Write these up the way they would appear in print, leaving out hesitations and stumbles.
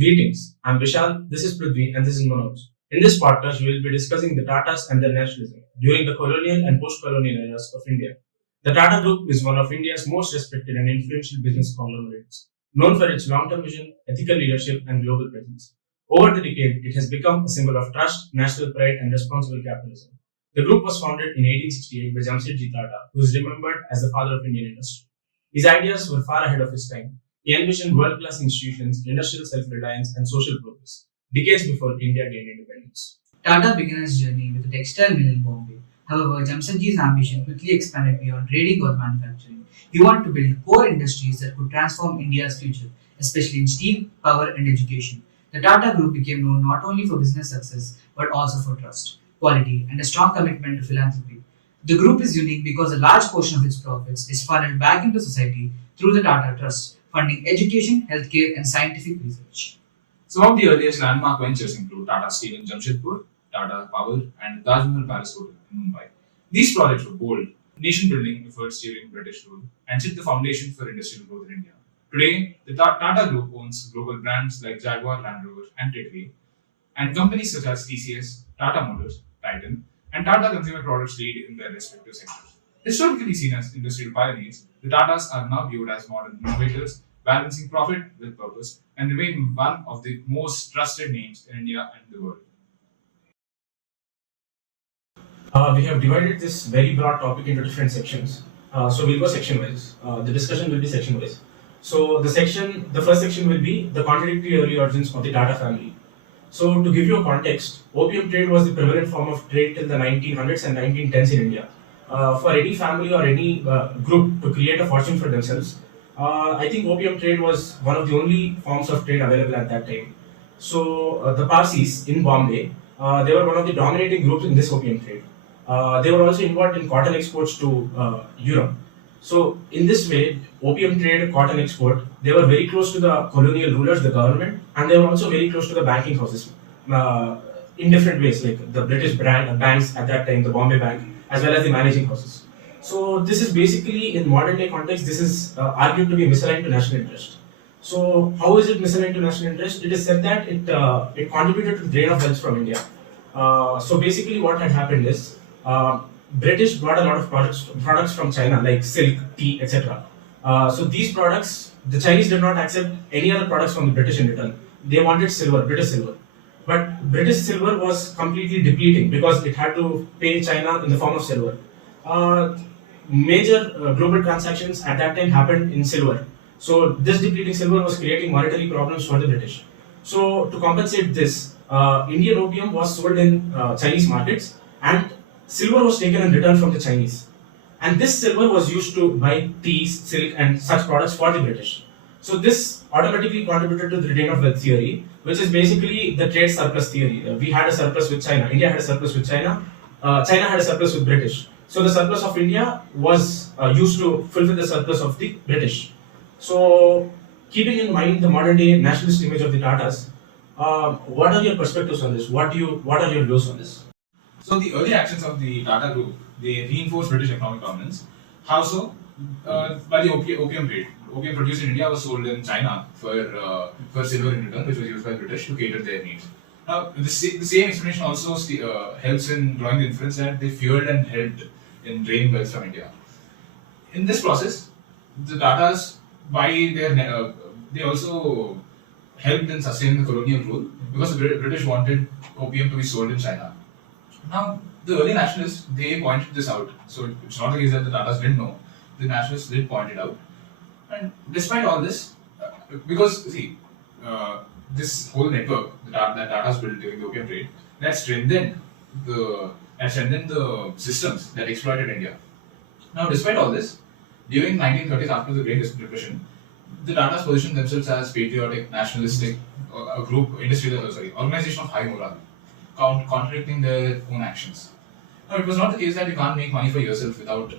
Greetings, I'm Vishal, this is Prudhvi, and this is Manoj. In this podcast, we will be discussing the Tatas and their nationalism during the colonial and post-colonial eras of India. The Tata Group is one of India's most respected and influential business conglomerates, known for its long-term vision, ethical leadership, and global presence. Over the decade, it has become a symbol of trust, national pride, and responsible capitalism. The group was founded in 1868 by Jamsetji Tata, who is remembered as the father of Indian industry. His ideas were far ahead of his time. He envisioned world-class institutions, industrial self-reliance, and social progress, decades before India gained independence. Tata began his journey with a textile mill in Bombay. However, Jamsetji's ambition quickly expanded beyond trading or manufacturing. He wanted to build core industries that could transform India's future, especially in steel, power, and education. The Tata Group became known not only for business success but also for trust, quality, and a strong commitment to philanthropy. The group is unique because a large portion of its profits is funneled back into society through the Tata Trust, funding education, healthcare, and scientific research. Some of the earliest landmark ventures include Tata Steel in Jamshedpur, Tata Power, and Taj Mahal Palace Hotel in Mumbai. These projects were bold, nation-building efforts during British rule and set the foundation for industrial growth in India. Today, the Tata Group owns global brands like Jaguar, Land Rover, and Prudhvi, and companies such as TCS, Tata Motors, Titan, and Tata Consumer Products lead in their respective sectors. Historically seen as industrial pioneers, the Tatas are now viewed as modern innovators, balancing profit with purpose, and remain one of the most trusted names in India and the world. We have divided this very broad topic into different sections. So we'll go section wise. The discussion will be section wise. So the first section will be the contradictory early origins of the Tata family. So to give you a context, opium trade was the prevalent form of trade till the 1900s and 1910s in India. For any family or any group to create a fortune for themselves, I think opium trade was one of the only forms of trade available at that time. So the Parsis in Bombay, they were one of the dominating groups in this opium trade. They were also involved in cotton exports to Europe. So in this way, opium trade, cotton export, they were very close to the colonial rulers, the government, and they were also very close to the banking houses in different ways, like the British banks at that time, the Bombay Bank, as well as the managing houses. So this is basically, in modern day context, this is argued to be misaligned to national interest. So how is it misaligned to national interest? It is said that it contributed to the drain of wealth from India. So basically, what had happened is British brought a lot of products from China, like silk, tea, etc. So these products, the Chinese did not accept any other products from the British in return. They wanted silver, British silver. But British silver was completely depleting because it had to pay China in the form of silver. Major global transactions at that time happened in silver. So this depleting silver was creating monetary problems for the British. So to compensate this, Indian opium was sold in Chinese markets, and silver was taken in return from the Chinese. And this silver was used to buy tea, silk, and such products for the British. So this automatically contributed to the drain of wealth theory, which is basically the trade surplus theory. We had a surplus with China. India had a surplus with China. China had a surplus with British. So the surplus of India was used to fulfill the surplus of the British. So keeping in mind the modern day nationalist image of the Tatas, what are your perspectives on this? What are your views on this? So the early actions of the Tata Group, they reinforced British economic dominance. How so? By the opium trade. Opium produced in India was sold in China for silver in return, which was used by British to cater their needs. Now, the same explanation also helps in drawing the inference that they fueled and helped in draining wealth from India. In this process, the Tatas, they also helped in sustaining the colonial rule because the British wanted opium to be sold in China. Now, the early nationalists, they pointed this out. So it's not the case that the Tatas didn't know. The nationalists did point it out. And despite all this, because this whole network that Tatas built during the opium trade, that strengthened the systems that exploited India. Now, despite all this, during 1930s, after the Great Depression, the Tatas positioned themselves as patriotic, nationalistic, organization of high morale, contradicting their own actions. Now, it was not the case that you can't make money for yourself without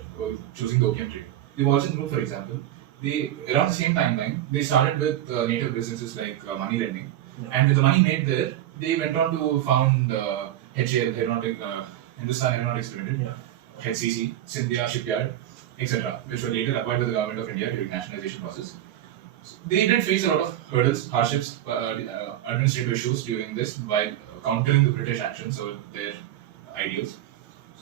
choosing the opium trade. The Walton Group, for example, around the same timeline, they started with native businesses like money lending, and with the money made there, they went on to found HAL, Hindustan Aeronautics Limited, HCC, Scindia Shipyard, etc., which were later acquired by the government of India during nationalization process. They did face a lot of hurdles, hardships, administrative issues during this by countering the British actions or their ideals.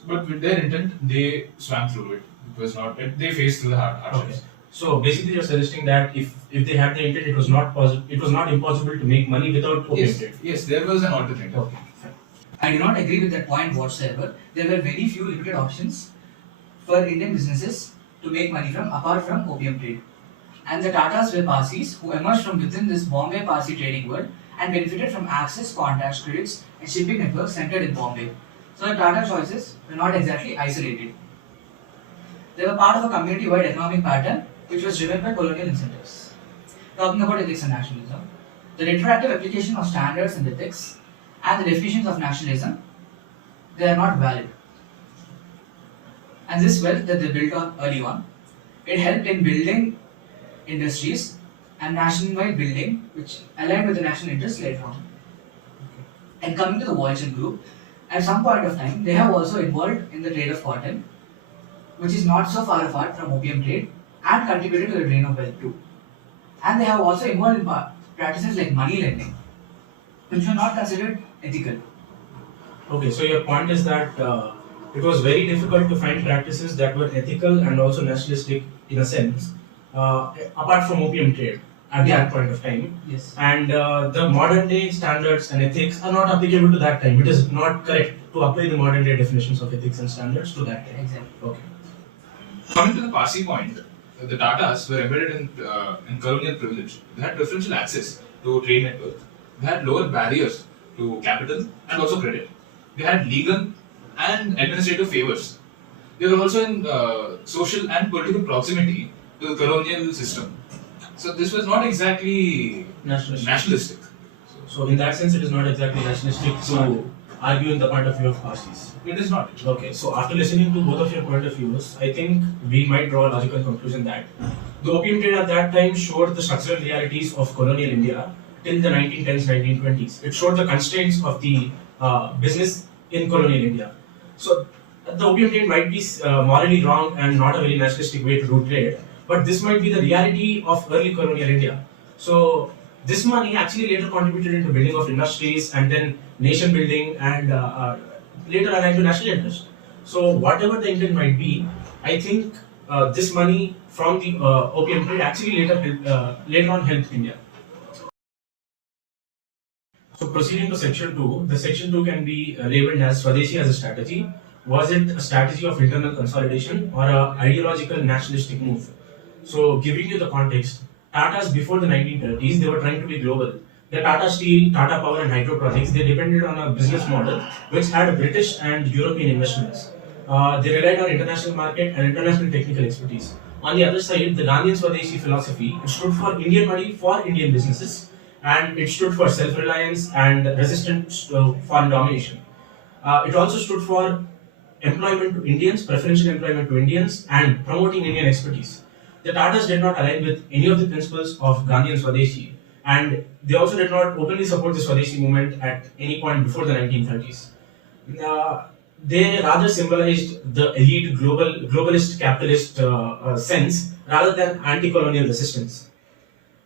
But with their intent, they swam through it. It was not. They faced through the hardships. Okay. So basically, you're suggesting that if they had the intent, it was not possible. It was not impossible to make money without opium Yes, trade. yes, there was an alternative. Okay. Fine. I do not agree with that point whatsoever. There were very few limited options for Indian businesses to make money from apart from opium trade. And the Tatas were Parsis who emerged from within this Bombay Parsi trading world and benefited from access, contacts, credits, and shipping networks centered in Bombay. So the Tata choices were not exactly isolated. They were part of a community-wide economic pattern which was driven by colonial incentives. Talking about ethics and nationalism, the retroactive application of standards and ethics and the definitions of nationalism, they are not valid. And this wealth that they built on early on, it helped in building industries and nationwide building which aligned with the national interests later on. And coming to the Walton group, at some point of time, they have also involved in the trade of cotton, which is not so far apart from opium trade and contributed to the drain of wealth too. And they have also involved in practices like money lending, which were not considered ethical. Okay. So your point is that it was very difficult to find practices that were ethical and also nationalistic in a sense, apart from opium trade at that point of time. Yes. And the modern day standards and ethics are not applicable to that time. It is not correct to apply the modern day definitions of ethics and standards to that time. Exactly. Okay. Coming to the Parsi point, the Tatas were embedded in colonial privilege. They had preferential access to trade networks. They had lower barriers to capital and also credit. They had legal and administrative favors. They were also in social and political proximity to the colonial system. So this was not exactly nationalistic. So in that sense, it is not exactly nationalistic to argue in the point of view of Parsis. It is not. Okay, so after listening to both of your point of views, I think we might draw a logical conclusion that the opium trade at that time showed the structural realities of colonial India till the 1910s, 1920s. It showed the constraints of the business in colonial India. So the opium trade might be morally wrong and not a very nationalistic way to do trade, but this might be the reality of early colonial India. So this money actually later contributed into building of industries and then nation building and later aligned to national interest. So whatever the intent might be, I think this money from the opium trade actually later on helped India. So proceeding to section 2, the section 2 can be labeled as Swadeshi as a strategy. Was it a strategy of internal consolidation or an ideological nationalistic move? So giving you the context, Tatas before the 1930s, they were trying to be global. The Tata Steel, Tata Power and Hydro projects, they depended on a business model which had British and European investments. They relied on international market and international technical expertise. On the other side, the Gandhian Swadeshi philosophy, it stood for Indian money for Indian businesses, and it stood for self-reliance and resistance to foreign domination. It also stood for employment to Indians, preferential employment to Indians, and promoting Indian expertise. The Tatas did not align with any of the principles of Gandhian Swadeshi, and they also did not openly support the Swadeshi movement at any point before the 1930s. They rather symbolized the elite globalist capitalist sense rather than anti-colonial resistance.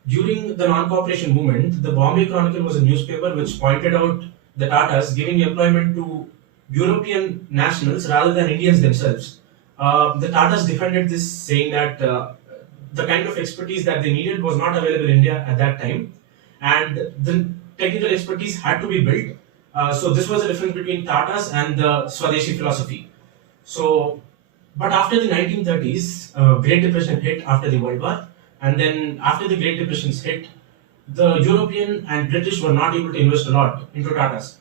During the non-cooperation movement, the Bombay Chronicle was a newspaper which pointed out the Tatas giving employment to European nationals rather than Indians themselves. The Tatas defended this, saying that the kind of expertise that they needed was not available in India at that time, and the technical expertise had to be built. So this was the difference between Tatas and the Swadeshi philosophy. So, but after the 1930s, Great Depression hit after the World War, and then after the Great Depression's hit, the European and British were not able to invest a lot into Tatas.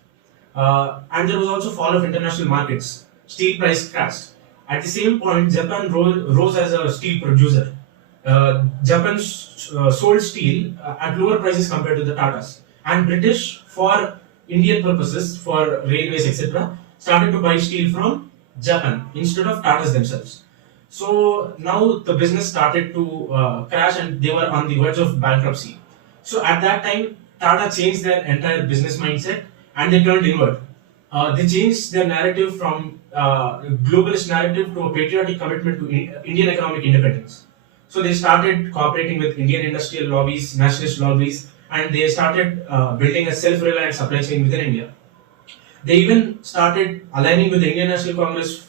And there was also fall of international markets. Steel price crashed. At the same point, Japan rose as a steel producer. Japan sold steel at lower prices compared to the Tatas. And British, for Indian purposes, for railways, etc., started to buy steel from Japan instead of Tatas themselves. So now the business started to crash and they were on the verge of bankruptcy. So at that time, Tata changed their entire business mindset and they turned inward. They changed their narrative from globalist narrative to a patriotic commitment to Indian economic independence. So they started cooperating with Indian industrial lobbies, nationalist lobbies, and they started building a self-reliant supply chain within India. They even started aligning with the Indian National Congress,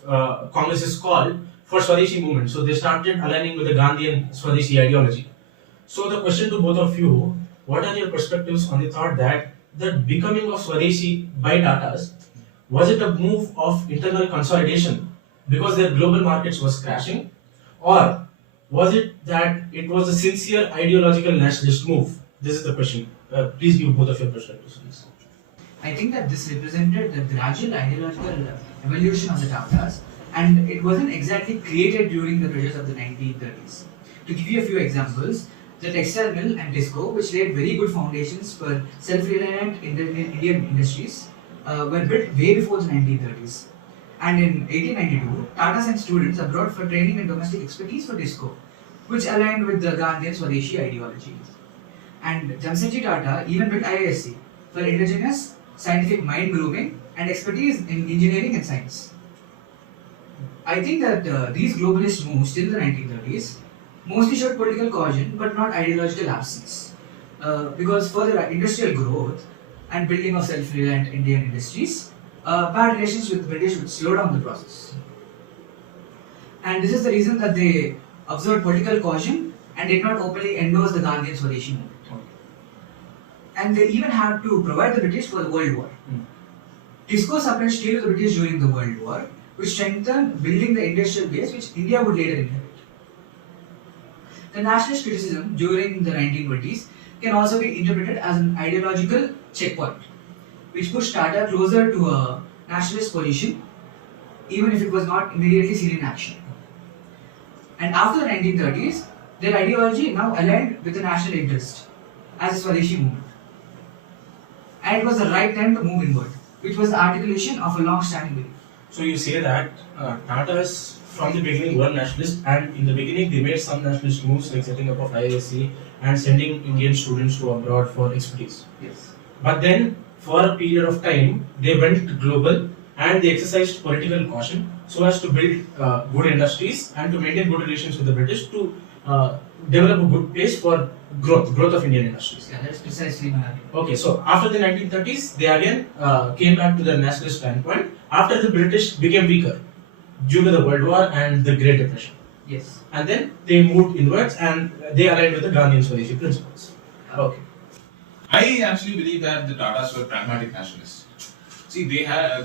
Congress's call for Swadeshi movement. So they started aligning with the Gandhian Swadeshi ideology. So the question to both of you, what are your perspectives on the thought that the becoming of Swadeshi by Tatas, was it a move of internal consolidation because their global markets was crashing, or was it that it was a sincere ideological nationalist move? This is the question. Please give both of your perspectives on this. I think that this represented the gradual ideological evolution of the Tatas, and it wasn't exactly created during the pressures of the 1930s. To give you a few examples, the textile mill and disco, which laid very good foundations for self-reliant Indian industries, were built way before the 1930s. And in 1892, Tata sent students abroad for training and domestic expertise for disco, which aligned with the Gandhian Swadeshi ideology. And Jamsetji Tata even built IISc for indigenous scientific mind grooming and expertise in engineering and science. I think that these globalist moves till the 1930s mostly showed political cohesion but not ideological absence. Because further industrial growth and building of self-reliant Indian industries, bad relations with British would slow down the process. And this is the reason that they observed political cohesion and did not openly endorse the Gandhian Swadeshi movement. And they even had to provide the British for the World War. Tisco supplied steel to the British during the World War, which strengthened building the industrial base which India would later inherit. The nationalist criticism during the 1920s can also be interpreted as an ideological checkpoint, which pushed Tata closer to a nationalist position, even if it was not immediately seen in action. And after the 1930s, their ideology now aligned with the national interest as a Swadeshi movement. And it was the right time to move inward, which was the articulation of a long-standing belief. So you say that Tatas from the beginning were nationalists, and in the beginning they made some nationalist moves like setting up of IISc and sending Indian students to abroad for expertise. Yes. But then for a period of time they went global and they exercised political caution so as to build good industries and to maintain good relations with the British to develop a good place for growth of Indian industries. Yeah, that's precisely my argument. Okay, so after the 1930s, they again came back to their nationalist standpoint after the British became weaker due to the World War and the Great Depression. Yes. And then they moved inwards and they aligned with the Gandhian Swadeshi principles. Okay. I actually believe that the Tatas were pragmatic nationalists. See,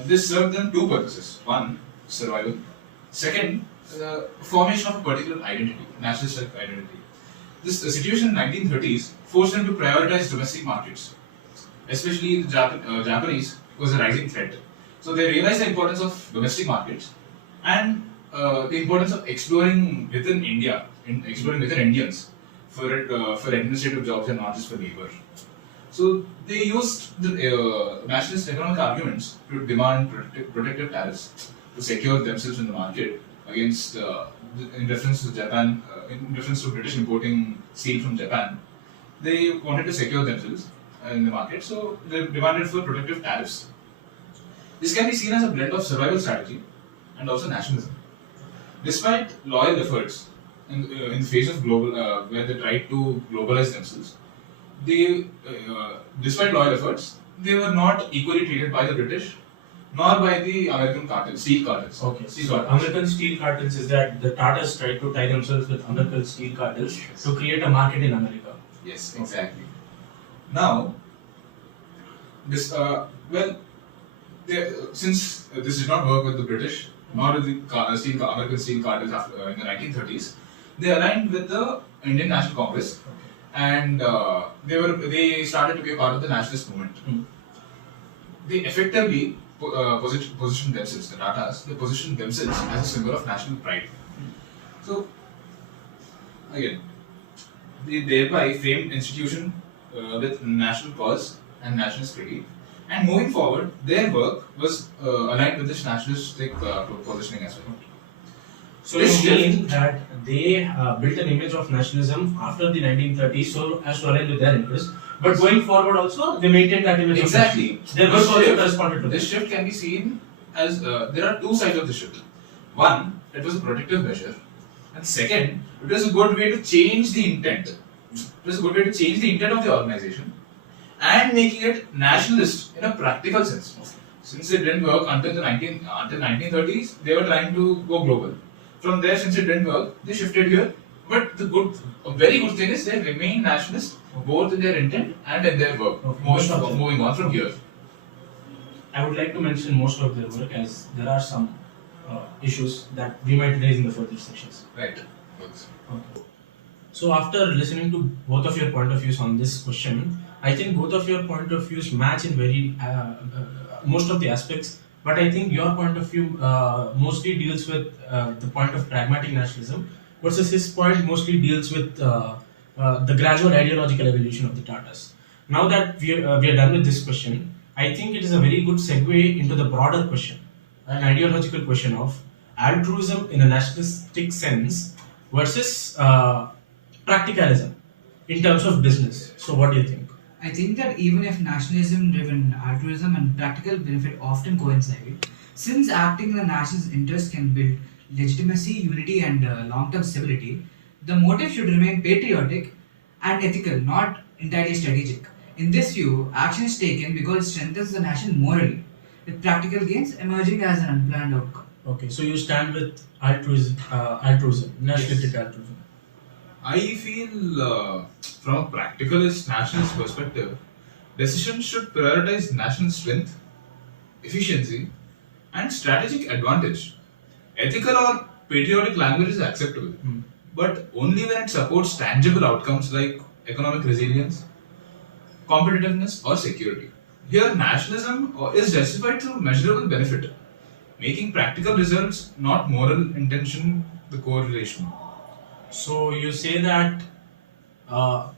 this served them two purposes. One, survival. Second, formation of a particular identity, national self-identity. This situation in the 1930s forced them to prioritize domestic markets, especially the Japanese was a rising threat. So they realized the importance of domestic markets and the importance of exploring within India, exploring within Indians for administrative jobs and not just for labor. So they used the nationalist economic arguments to demand protective tariffs to secure themselves in the market against, in reference to Japan, in reference to British importing steel from Japan. They wanted to secure themselves in the market, so they demanded for protective tariffs. This can be seen as a blend of survival strategy and also nationalism. Despite loyal efforts in the face of global, where they tried to globalize themselves, despite loyal efforts, they were not equally treated by the British nor by the American cartels, steel cartels. Okay, so American steel cartels is that the Tatas tried to tie themselves with American steel cartels to create a market in America. Yes, exactly. Now, this since this did not work with the British nor with the American steel cartels in the 1930s, they aligned with the Indian National Congress, and they started to be a part of the nationalist movement. They effectively positioned themselves, the Tatas, they positioned themselves as a symbol of national pride. So, again, they thereby framed institution with national cause and nationalist critique. And moving forward, their work was aligned with this nationalistic positioning as well. So you mean that they built an image of nationalism after the 1930s so as to align with their interests, but going forward also they maintained that image. Exactly. Their work also corresponded to this shift can be seen as there are two sides of the shift. One, it was a protective measure, and second, It was a good way to change the intent. It was a good way to change the intent of the organization and making it nationalist in a practical sense. Since it didn't work until the 1930s, they were trying to go global. From there, since it didn't work, they shifted here. But a very good thing is they remain nationalist both in their intent and in their work. Moving on from here. I would like to mention most of their work as there are some issues that we might raise in the further sections. Right. Okay. So after listening to both of your point of views on this question, I think both of your point of views match in very most of the aspects. But I think your point of view mostly deals with the point of pragmatic nationalism, versus his point mostly deals with the gradual ideological evolution of the Tatas. Now that we are done with this question, I think it is a very good segue into the broader question, an ideological question of altruism in a nationalistic sense versus practicalism in terms of business. So, what do you think? I think that even if nationalism-driven altruism and practical benefit often coincide, since acting in the nation's interest can build legitimacy, unity, and long-term stability, the motive should remain patriotic and ethical, not entirely strategic. In this view, action is taken because it strengthens the nation morally, with practical gains emerging as an unplanned outcome. Okay, so you stand with altruism, nationalistic altruism. I feel from a practicalist nationalist perspective, decisions should prioritize national strength, efficiency, and strategic advantage. Ethical or patriotic language is acceptable, but only when it supports tangible outcomes like economic resilience, competitiveness, or security. Here, nationalism is justified through measurable benefit, making practical results, not moral intention, the correlation. So you say that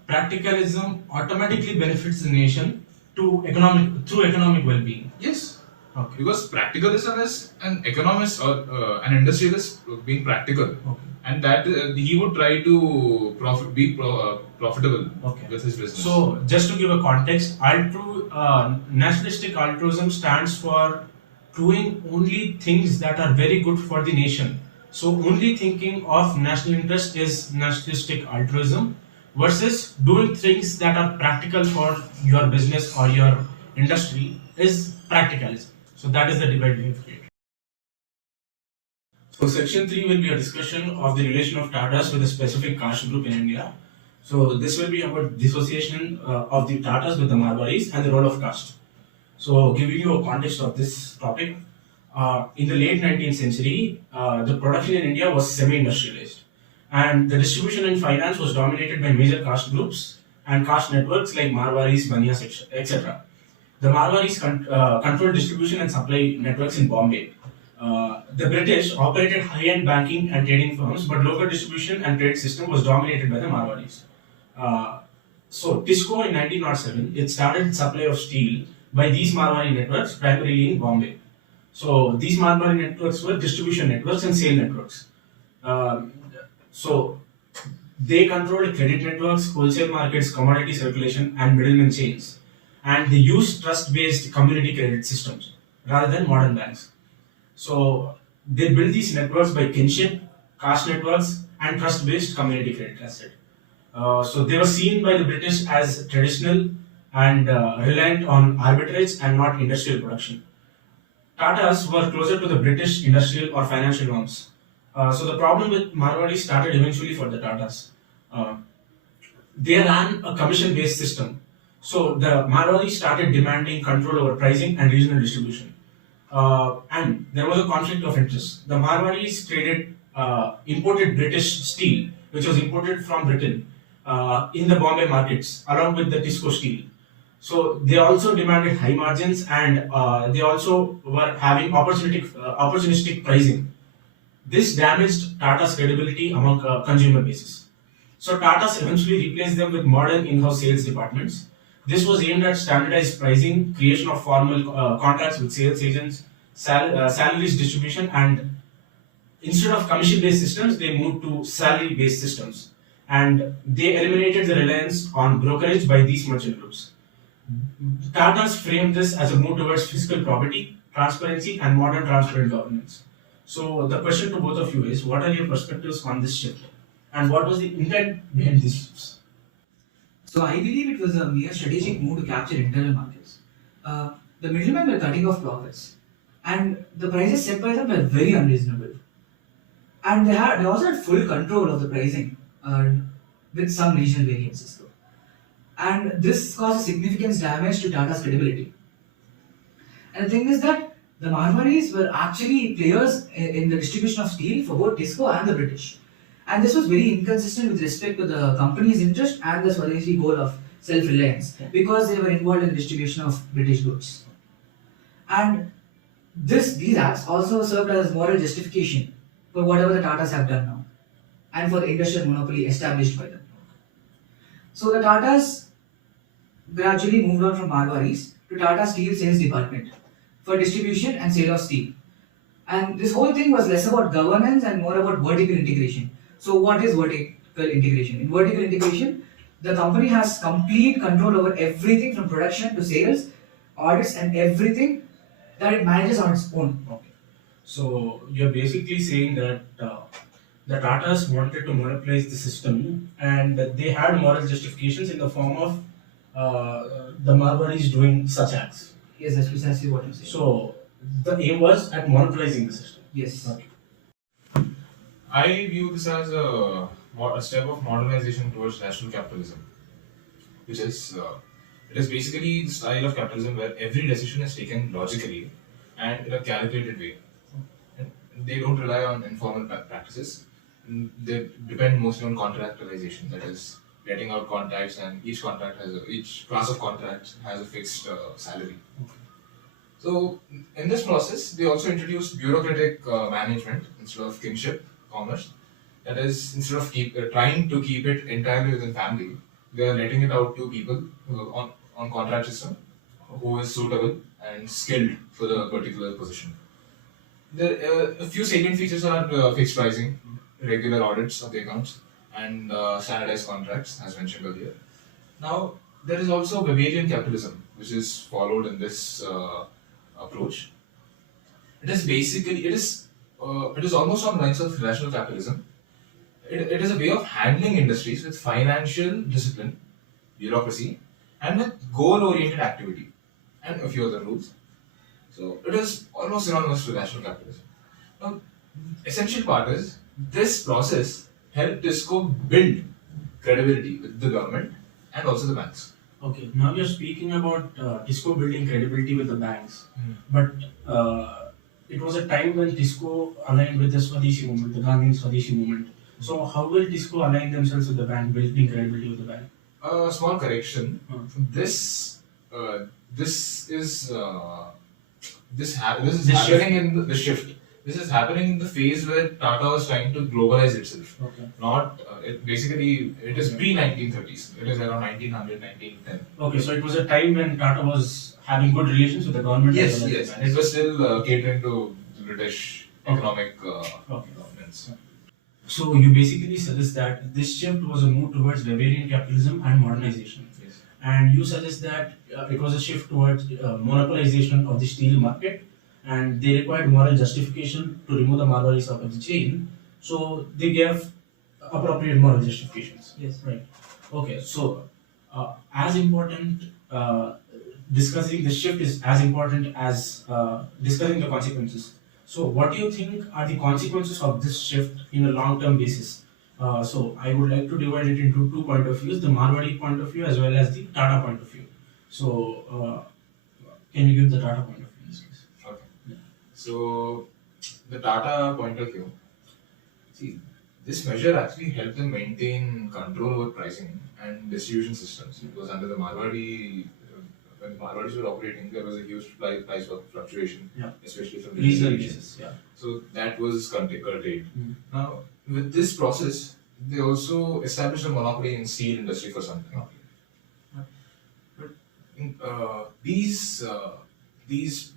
practicalism automatically benefits the nation through economic well-being. Yes, Okay. because practicalism is an economist or an industrialist being practical, Okay. and that he would try to be profitable Okay. with his business. So just to give a context, nationalistic altruism stands for doing only things that are very good for the nation. So only thinking of national interest is nationalistic altruism versus doing things that are practical for your business or your industry is practicalism. So that is the debate we have created. So section 3 will be a discussion of the relation of Tatas with a specific caste group in India. So this will be about dissociation of the Tatas with the Marwaris and the role of caste. So giving you a context of this topic, in the late 19th century, the production in India was semi-industrialized, and the distribution and finance was dominated by major caste groups and caste networks like Marwaris, Banias, etc. The Marwaris controlled distribution and supply networks in Bombay. The British operated high-end banking and trading firms, but local distribution and trade system was dominated by the Marwaris. So TISCO in 1907, it started supply of steel by these Marwari networks, primarily in Bombay. So these Marwari networks were distribution networks and sale networks. So they controlled credit networks, wholesale markets, commodity circulation, and middlemen chains. And they used trust-based community credit systems rather than modern banks. So they built these networks by kinship, caste networks, and trust-based community credit asset. So they were seen by the British as traditional and reliant on arbitrage and not industrial production. Tatas were closer to the British industrial or financial norms. So the problem with Marwari started eventually for the Tatas. They ran a commission-based system. So the Marwari started demanding control over pricing and regional distribution. And there was a conflict of interest. The Marwaris traded imported British steel, which was imported from Britain, in the Bombay markets, along with the TISCO steel. So they also demanded high margins, and they also were having opportunistic pricing. This damaged Tata's credibility among consumer bases. So Tatas eventually replaced them with modern in-house sales departments. This was aimed at standardized pricing, creation of formal contracts with sales agents, salaries distribution, and instead of commission-based systems, they moved to salary-based systems. And they eliminated the reliance on brokerage by these merchant groups. Tatas framed this as a move towards fiscal probity, transparency, and modern transparent governance. So the question to both of you is, what are your perspectives on this shift? and what was the intent behind these shifts? So I believe it was a mere strategic move to capture internal markets. The middlemen were cutting off profits, and the prices set by them were very unreasonable. And they also had full control of the pricing, with some regional variances though. And this caused significant damage to Tata's credibility. And the thing is that the Marwaris were actually players in the distribution of steel for both Tisco and the British. And this was very inconsistent with respect to the company's interest and the Swadeshi goal of self-reliance because they were involved in the distribution of British goods. And these acts also served as moral justification for whatever the Tatas have done now and for the industrial monopoly established by them. So the Tatas gradually moved on from Marwaris to Tata Steel Sales Department for distribution and sale of steel. And this whole thing was less about governance and more about vertical integration. So what is vertical integration? In vertical integration, the company has complete control over everything from production to sales, audits and everything that it manages on its own. Okay. So you're basically saying that the Tatas wanted to monopolize the system, and that they had moral justifications in the form of the Marwaris doing such acts. Yes, that's precisely what I'm saying. So the aim was at monopolizing the system. Yes. Okay. I view this as a step of modernization towards national capitalism, which is it is basically the style of capitalism where every decision is taken logically and in a calculated way. And they don't rely on informal practices. They depend mostly on contractualization, that is, getting out contracts, and each class of contracts has a fixed salary. So in this process, they also introduced bureaucratic management instead of kinship commerce. That is, instead of trying to keep it entirely within family, they are letting it out to people on contract system who is suitable and skilled for the particular position. A few salient features are fixed pricing, regular audits of the accounts, and standardized contracts, as mentioned earlier. Now, there is also Weberian capitalism, which is followed in this approach. It is almost on the lines of rational capitalism. It is a way of handling industries with financial discipline, bureaucracy, and with goal-oriented activity, and a few other rules. So it is almost synonymous with rational capitalism. Now, essential part is this process helped Tisco build credibility with the government and also the banks. Okay. Now you're speaking about Tisco building credibility with the banks, but it was a time when Tisco aligned with the Swadeshi movement, the Gandhian Swadeshi movement. So how will Tisco align themselves with the bank, building credibility with the bank? A small correction. Hmm. This is This happening in the shift. This is happening in the phase where Tata was trying to globalize itself. Okay. Not it is pre 1930s. It is around 1900, 1910. Okay, so it was a time when Tata was having good relations with the government. Yes, as well as yes. the banks. It was still catering to the British economic Okay. governance. So you basically suggest that this shift was a move towards Weberian capitalism and modernization. Yes. And you suggest that it was a shift towards monopolization of the steel market, and they required moral justification to remove the Marwaris out of the chain. So they gave appropriate moral justifications. Yes. Right. Okay. So as important, discussing the shift is as important as discussing the consequences. So what do you think are the consequences of this shift in a long-term basis? So I would like to divide it into two point of views: the Marwari point of view as well as the Tata point of view. So can you give the Tata point of view in this case? Okay. So the Tata point of view. See, this measure actually helped them maintain control over pricing and distribution systems, because under the Marwari, when Marwaris were operating, there was a huge price fluctuation, especially from the Regional distribution. basis, yeah. So that was curtailed. Mm. Now, with this process, they also established a monopoly in steel industry for some time. But these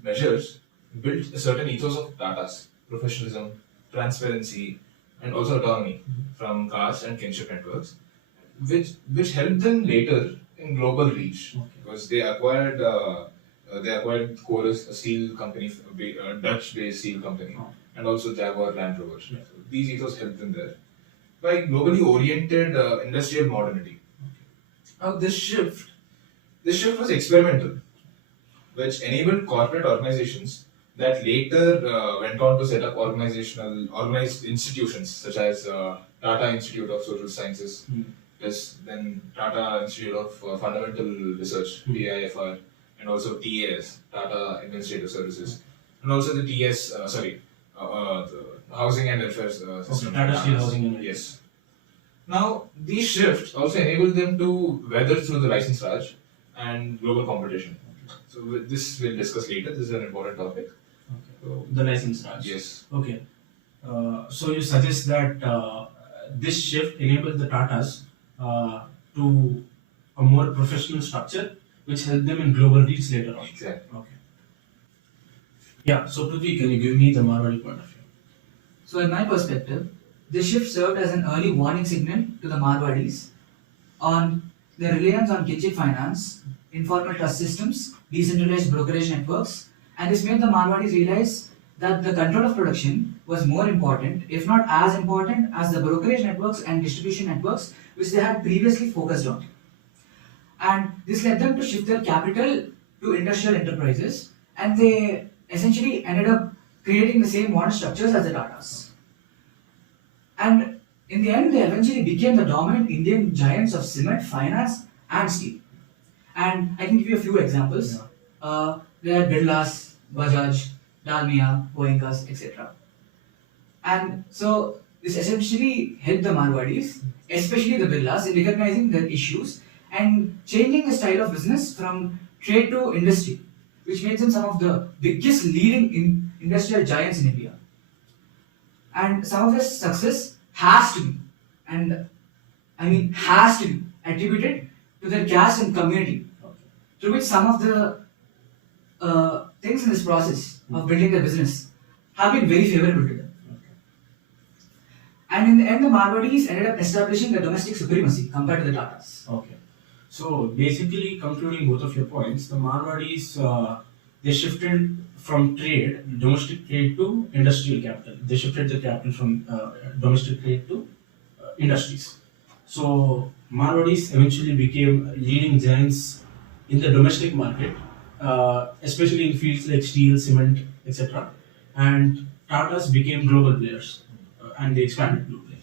measures built a certain ethos of Tatas, professionalism, transparency, and also autonomy from caste and kinship networks, which helped them later in global reach, because they acquired Chorus, a steel company, a Dutch-based steel company, and also Jaguar Land Rover. So these ethos helped them there. by globally oriented industrial modernity. Now this shift was experimental, which enabled corporate organizations that later went on to set up organized institutions such as Tata Institute of Social Sciences, then Tata Institute of Fundamental Research, TIFR, and also TAS, Tata Administrative Services, and also the the Housing and Welfare System. Tata Steel Housing and Welfare. Yes. Now, these shifts also enabled them to weather through the license Raj and global competition. So, this we'll discuss later. This is an important topic. Okay. So, The license Raj. yes. Okay. So you suggest that this shift enabled the Tatas to a more professional structure, which helped them in global reach later on. Exactly. Okay. Yeah. So Prudhvi, can you give me the Marwari point of view? So, in my perspective, this shift served as an early warning signal to the Marwaris on their reliance on kinship finance, informal trust systems, decentralized brokerage networks, and this made the Marwaris realize that the control of production was more important, if not as important, as the brokerage networks and distribution networks which they had previously focused on. And this led them to shift their capital to industrial enterprises, and they essentially ended up creating the same modern structures as the Tatas. And in the end, they eventually became the dominant Indian giants of cement, finance, and steel. And I can give you a few examples. They are Birlas, Bajaj, Dalmia, Goenkas, etc. And so this essentially helped the Marwadis, especially the Birlas, in recognizing their issues and changing the style of business from trade to industry, which made them some of the biggest leading industrial giants in India. And some of this success has to be, and I mean has to be, attributed to their caste and community, through which some of the things in this process of building their business have been very favorable to them. And in the end, the Marwadis ended up establishing the domestic supremacy compared to the Tatas. Okay. So basically, concluding both of your points, the Marwadis they shifted from trade, domestic trade, to industrial capital. They shifted the capital from domestic trade to industries. So Marwadis eventually became leading giants in the domestic market, especially in fields like steel, cement, etc. And Tatas became global players, and they expanded globally.